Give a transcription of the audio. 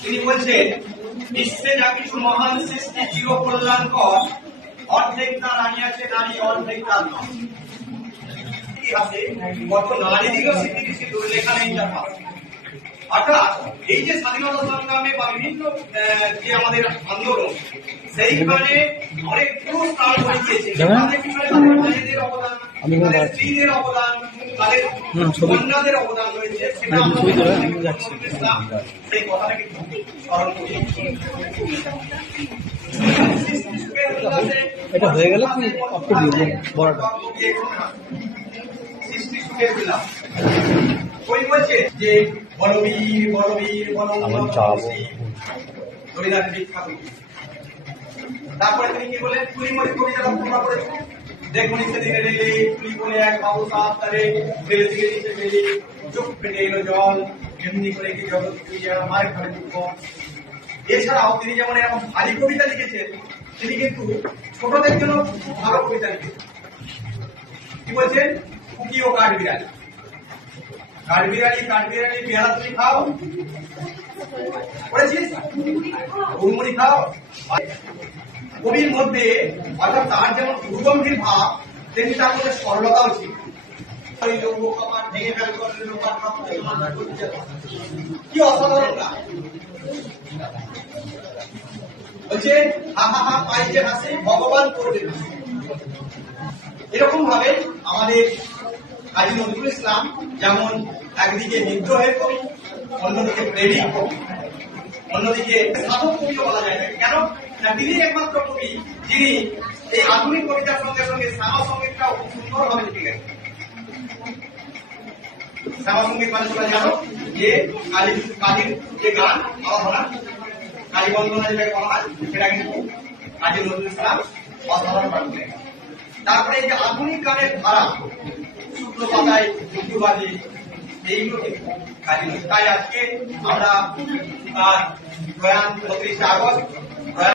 তিনি বলছেন বিশ্বে যা কিছু মহান সৃষ্টি চির কল্যাণকর, অর্ধেক তার আনিয়াছে নারী, অর্ধেক তার নয়। ইতিহাসে কত নারী দিবসী ছিল লেখা নেই তার পাশে। অর্থাৎ এই যে স্বাধীনতা সংগ্রামে বা বিভিন্ন যে আমাদের আন্দোলন, সেইখানে অনেক পুরুষ প্রাণ বলি দিয়েছে। তাদের পিছনে তাদের মায়েদের অবদান, তাদের স্ত্রীদের অবদান, তাদের কন্যাদের অবদান রয়েছে। সেটা আমরা সেই কথাটাকে স্মরণ করি। এটা হয়ে গেলে কি অফ করে দিও বড়টা। সৃষ্টি সুখের বিলাস। ওই বলছে যে বলবীর বলবীর রবীন্দ্রনাথ বিখ্যাত। তারপরে তিনি কি বলেন, কুড়িমণি কবিতা রচনা করেছেন। দেখুন সেদিনে রেলে কুড়ি বলে এক বাবু সাপ তারে রেলে থেকে নিচে ফেলে চোখ ফেটে এলো জল, এমনি করে কি জগৎ তুইয়া মার ঘরে দুঃখ। এছাড়াও তিনি যেমন এরকম ভারী কবিতা লিখেছেন, তিনি কিন্তু ছোটদের জন্য ভালো কবিতা লিখেছেন। কি বলছেন, কুকি ও কাঠবিড়ালি। কাঠবিড়ালি কাঠবিড়ালি পেয়ারা তুমি খাও, পড়েছিস? গুড়মুড়ি খাও। কবির মধ্যে অর্থাৎ তার যেমন দুর্গম্ভীর ভাব, তেমনি তার মধ্যে সরলতাও ছিল। কি অসাধারণ গান বলছে, হা হা হা পাই যে হাসি ভগবান করবে। এরকম ভাবে আমাদের কাজী নজরুল ইসলাম যেমন একদিকে বিদ্রোহের কবি, অন্যদিকে প্রেমিক কবি, অন্যদিকে সাধক কবিও বলা যায় না। কেন না, তিনি একমাত্র কবি যিনি এই আধুনিক কবিতার সঙ্গে সঙ্গে শ্যামা সঙ্গীতটাও খুব সুন্দরভাবে লিখে গেছেন। শ্যামা সঙ্গীত মানে তোমরা জানো যে কাজীর যে গান আরাধনা, কাজী বন্দনা যেটাকে বলা হয়, সেটা কিন্তু কাজী নজরুল ইসলাম অসাধারণ পাঠিয়ে। তারপরে এই যে আধুনিক গানের ধারা, শুক্ল পাতায় দুর্বাজি, এইগুলো কিন্তু কাজী নজরুল। তাই আজকে আমরা প্রয়াণ ৩৫ আগস্ট